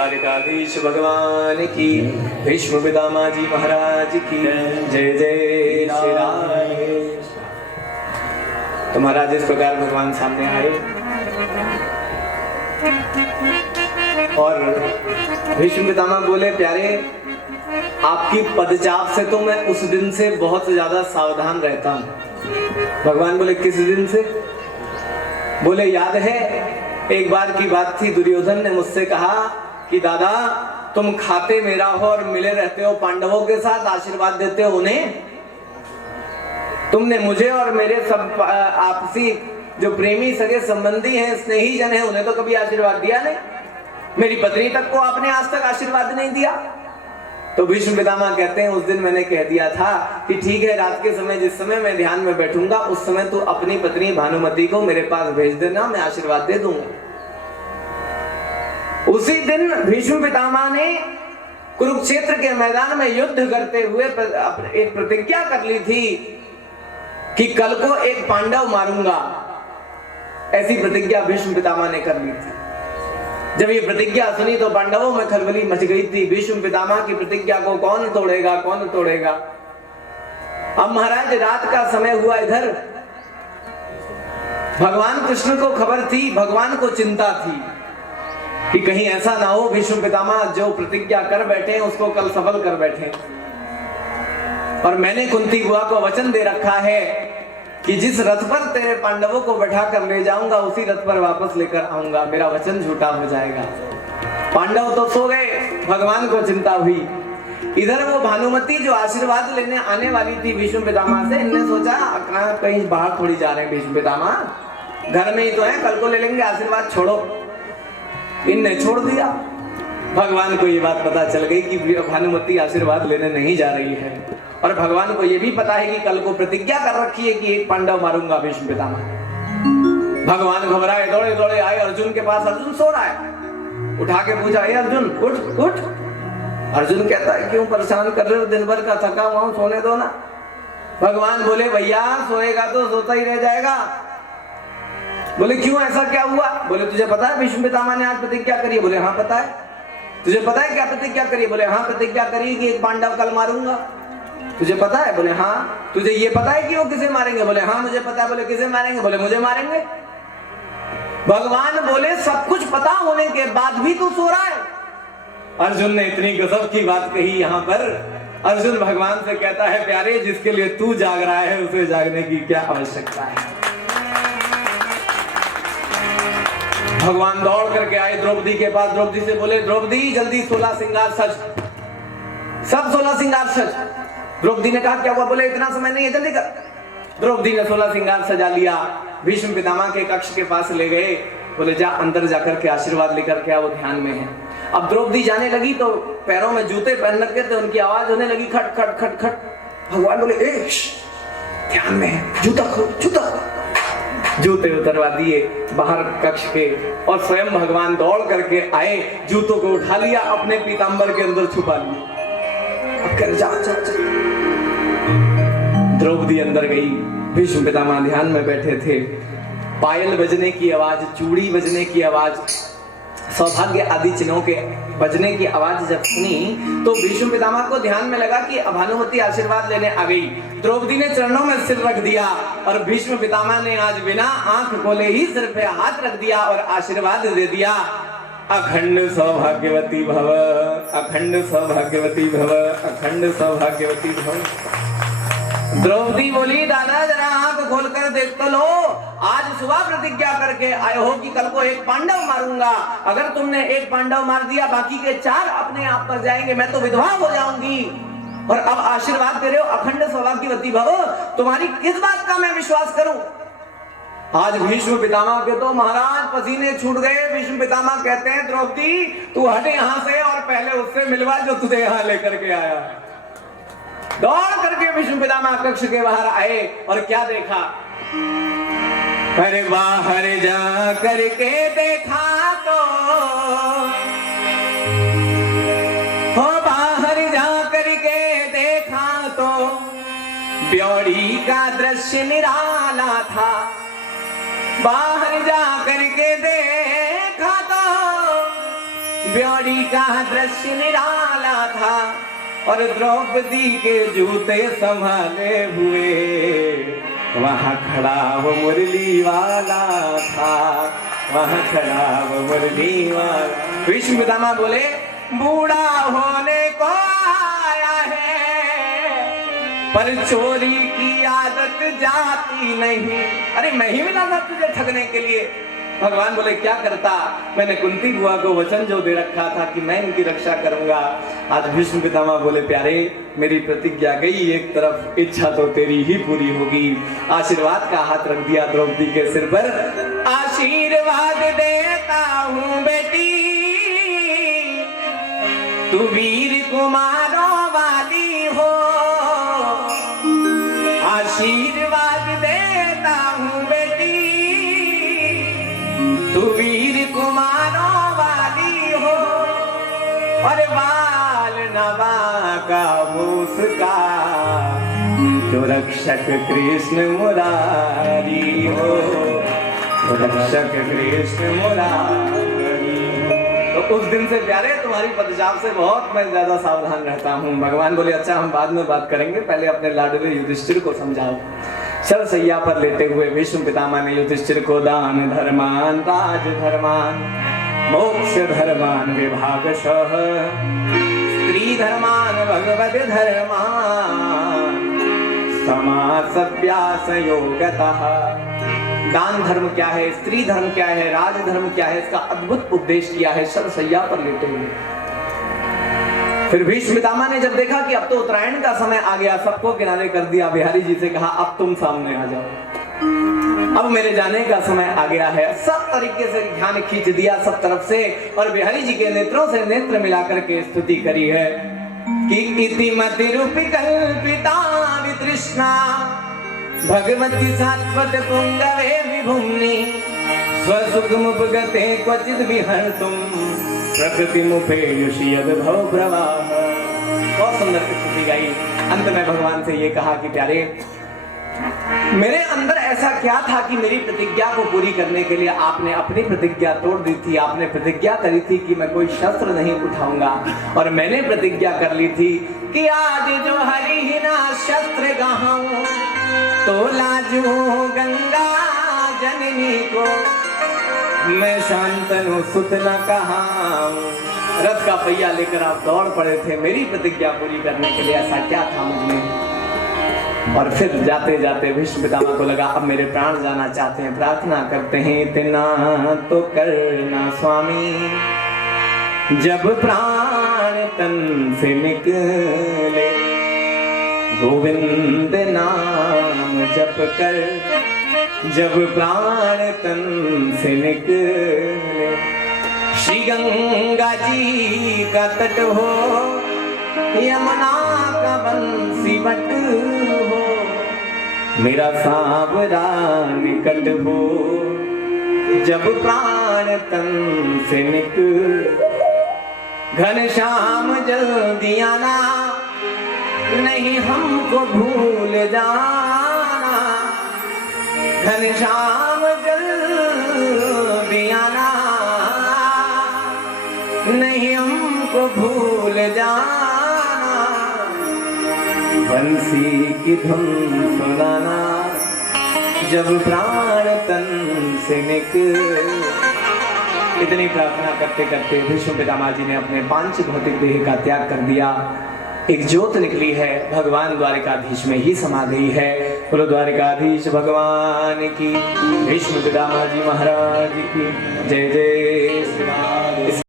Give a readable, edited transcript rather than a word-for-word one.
द्वारिकाधीश भगवान की, भीष्म पितामह जी महाराज की जय जय श्री राम। तो महाराज इस प्रकार भगवान सामने आए और भीष्म पितामह बोले, प्यारे आपकी पदचाप से तो मैं उस दिन से बहुत ज्यादा सावधान रहता हूं। भगवान बोले, किस दिन से? बोले, याद है एक बार की बात थी, दुर्योधन ने मुझसे कहा कि दादा तुम खाते मेरा हो और मिले रहते हो पांडवों के साथ, आशीर्वाद देते हो उन्हें। तुमने मुझे और मेरे सब आपसी जो प्रेमी सगे संबंधी हैं, स्नेही जन हैं, उन्हें तो कभी आशीर्वाद दिया नहीं। मेरी पत्नी तक को आपने आज तक आशीर्वाद नहीं दिया। तो भीष्म पितामह कहते हैं, उस दिन मैंने कह दिया था कि ठीक है, रात के समय जिस समय मैं ध्यान में बैठूंगा उस समय तू अपनी पत्नी भानुमति को मेरे पास भेज देना, मैं आशीर्वाद दे दूंगा। उसी दिन भीष्म पितामह ने कुरुक्षेत्र के मैदान में युद्ध करते हुए एक प्रतिज्ञा कर ली थी कि कल को एक पांडव मारूंगा। ऐसी प्रतिज्ञा भीष्म पितामह ने कर ली थी। जब ये प्रतिज्ञा सुनी तो पांडवों में खलबली मच गई थी। भीष्म पितामह की प्रतिज्ञा को कौन तोड़ेगा, कौन तोड़ेगा। अब महाराज रात का समय हुआ, इधर भगवान कृष्ण को खबर थी, भगवान को चिंता थी कि कहीं ऐसा ना हो भीष्म पितामह जो प्रतिज्ञा कर बैठे हैं उसको कल सफल कर बैठे। और मैंने कुंती बुआ को वचन दे रखा है कि जिस रथ पर तेरे पांडवों को बैठा कर ले जाऊंगा उसी रथ पर वापस लेकर आऊंगा, मेरा वचन झूठा हो जाएगा। पांडव तो सो गए, भगवान को चिंता हुई। इधर वो भानुमति जो आशीर्वाद लेने आने वाली थी भीष्म पितामह से, इनने सोचा कहीं बाहर थोड़ी जा रहे हैं भीष्म पितामह, घर में ही तो है, कल को ले लेंगे आशीर्वाद, छोड़ो। इनने छोड़ दिया। भगवान को ये बात पता चल गई कि भानुमति आशीर्वाद लेने नहीं जा रही है, और भगवान को ये भी पता है कि कल को प्रतिज्ञा कर रखी है कि एक पांडव मारूंगा भीष्म पितामह। भगवान घबराए, दौड़े दौड़े आए अर्जुन के पास। अर्जुन सो रहा है। उठा के पूछा, हे अर्जुन उठ उठ। अर्जुन कहता है, क्यों परेशान कर रहे हो, दिन भर का थका हुआ हूं, सोने दो ना। भगवान बोले, भैया सोएगा तो सोता ही रह जाएगा। बोले, क्यों, ऐसा क्या हुआ? बोले, तुझे पता है भीष्म पितामह ने आज प्रतिज्ञा करी है? बोले, हाँ पता है। तुझे पता है क्या प्रतिज्ञा करी? बोले, हाँ प्रतिज्ञा करी कि एक पांडव कल मारूंगा। तुझे पता है? बोले, हाँ। तुझे ये पता है कि वो किसे मारेंगे? बोले, हाँ मुझे पता है। बोले, किसे मारेंगे? बोले, मुझे मारेंगे। भगवान बोले, सब कुछ पता होने के बाद भी तू सो रहा है? अर्जुन ने इतनी गजब की बात कही। यहाँ पर अर्जुन भगवान से कहता है, प्यारे जिसके लिए तू जाग रहा है उसे जागने की क्या आवश्यकता है। भगवान दौड़ करके आए द्रौपदी के पास। द्रौपदी से बोले, द्रौपदी जल्दी 16 श्रृंगार सज, सब 16 श्रृंगार सज। द्रौपदी ने कहा, क्या हुआ? बोले, इतना समय नहीं है, जल्दी कर। द्रौपदी ने 16 श्रृंगार सजा लिया, भीष्म पितामह के कक्ष के पास ले गए। बोले, जा अंदर जाकर के आशीर्वाद लेकर के आ, वो ध्यान में है। अब द्रौपदी जाने लगी तो पैरों में जूते पहन रखे थे, उनकी आवाज होने लगी, खट खट खट खट। भगवान बोले, ध्यान में है, जूता खोल, जूता खोल। जूते उतरवा दिए बाहर कक्ष के, और स्वयं भगवान दौड़ करके आए, जूतों को उठा लिया, अपने पीतांबर के अंदर छुपा लिया। अब कह जा जा जा। द्रौपदी अंदर गई, भीष्म पितामह ध्यान में बैठे थे। पायल बजने की आवाज, चूड़ी बजने की आवाज, सौभाग्य आदि चिन्हों के बजने की आवाज जब सुनी तो भीष्म पितामह को ध्यान में लगा कि भानुमति आशीर्वाद लेने आ गई। द्रौपदी ने चरणों में सिर रख दिया और भीष्म पितामह ने आज बिना आंख खोले ही सिर पे हाथ रख दिया और आशीर्वाद दे दिया। अखंड सौभाग्यवती भव, अखंड सौभाग्यवती भव, अखंड सौभाग्यवती भव। द्रौपदी बोली, दादा जरा आंख खोलकर देख तो लो, आज सुबह प्रतिज्ञा करके आए हो कि कल को एक पांडव मारूंगा। अगर तुमने एक पांडव मार दिया, बाकी के 4 अपने आप पर जाएंगे, मैं तो विधवा हो जाऊंगी। और अब आशीर्वाद दे रहे हो अखंड सौभाग्यवती भव, तुम्हारी किस बात का मैं विश्वास करूं? आज भीष्म पितामह के तो महाराज पसीने छूट गए। भीष्म पितामह कहते हैं, द्रौपदी तू हटे यहां से और पहले उससे मिलवा जो तुझे यहां लेकर के आया है। दौड़ करके भीष्म पितामह कक्ष के बाहर आए और क्या देखा? अरे बाहर जा करके देखा तो, हो बाहर जा करके देखा तो ब्योरी का दृश्य निराला था। बाहर जा करके देखा तो ब्योरी का दृश्य निराला था और द्रौपदी के जूते संभाले हुए वहां खड़ा वो मुरली वाला था, वहां खड़ा वो मुरली वाला। भीष्म पितामह बोले बूढ़ा होने को आया है पर चोरी की आदत जाती नहीं। अरे मैं ही मिला था तुझे ठगने के लिए। भगवान बोले क्या करता, मैंने कुंती बुआ को वचन जो दे रखा था कि मैं इनकी रक्षा करूंगा। आज भीष्म पितामह बोले प्यारे मेरी प्रतिज्ञा गई एक तरफ, इच्छा तो तेरी ही पूरी होगी। आशीर्वाद का हाथ रख दिया द्रौपदी के सिर पर। आशीर्वाद देता हूँ बेटी, तू वीर कुमारों वाली हो। आशीर्वाद देता हूँ बेटी, तू वीर कुमारों वाली हो। और बाल नवा का मुस्का जो रक्षक कृष्ण मुरारी हो, रक्षक कृष्ण मुरारी। तो उस दिन से प्यारे तुम्हारी पदचाप से बहुत मैं ज्यादा सावधान रहता हूँ। भगवान बोले अच्छा हम बाद में बात करेंगे, पहले अपने लाडले युधिष्ठिर को समझाओ। सरसैया पर लेटे हुए भीष्म पितामह ने युधिष्ठिर को दान धर्मान राज धर्मान मोक्ष धर्मान विभागशः स्त्री धर्मान भगवद धर्मान समासव्यास योगतः। दान धर्म क्या है, स्त्री धर्म क्या है, राज धर्म क्या है, इसका अद्भुत उपदेश किया है सरसैया पर लेटे हुए। फिर भीष्म पितामह ने जब देखा कि अब तो उत्तरायण का समय आ गया, सबको किनारे कर दिया, बिहारी जी से कहा अब तुम सामने आ जाओ, अब मेरे जाने का समय आ गया है। सब तरीके से ध्यान खींच दिया सब तरफ से और बिहारी जी के नेत्रों से नेत्र मिलाकर के स्तुति करी है कि इति मति रूपी कल्पिता वितृष्णा भगवती सात्वत पुंगवे विभुम्नि स्वसुखमुपगते क्वचित विहर्तुम प्रकृति मुपेयुषि यद्भव प्रवाह। बहुत सुंदर स्तुति गाई। अंत में भगवान से ये कहा कि प्यारे मेरे अंदर ऐसा क्या था कि मेरी प्रतिज्ञा को पूरी करने के लिए आपने अपनी प्रतिज्ञा तोड़ दी थी। आपने प्रतिज्ञा करी थी कि मैं कोई शस्त्र नहीं उठाऊंगा और मैंने प्रतिज्ञा कर ली थी कि आज जो हरिहीना शस्त्र गहाऊं तो लाजू गंगा जननी को मैं शांतनु सुत न कहाऊं। रथ का पहिया लेकर आप दौड़ पड़े थे मेरी प्रतिज्ञा पूरी करने के लिए, ऐसा क्या था मुझमें। और फिर जाते जाते भीष्म पितामह को लगा अब मेरे प्राण जाना चाहते हैं, प्रार्थना करते हैं इतना तो करना स्वामी, जब प्राण तन से निकले गोविंद नाम जप कर, जब प्राण तन से निकले। श्री गंगा जी का तट हो, यमुना का बंसी बट हो, मेरा सांवरा निकट हो, जब प्राण तन से निकले। घनश्याम जल्दी आना, नहीं हमको भूल जाना, घनश्याम जल्दी आना, नहीं हमको भूल जाना, बंसी की धुन सुनाना, जब प्राण तन से निकले। इतनी प्रार्थना करते करते भीष्म पितामह जी ने अपने पांच भौतिक देह का त्याग कर दिया। एक ज्योत निकली है, भगवान द्वारिकाधीश में ही समा गई है। बोलो द्वारिकाधीश भगवान की, भीष्म पितामह जी महाराज की जय जय श्री राम।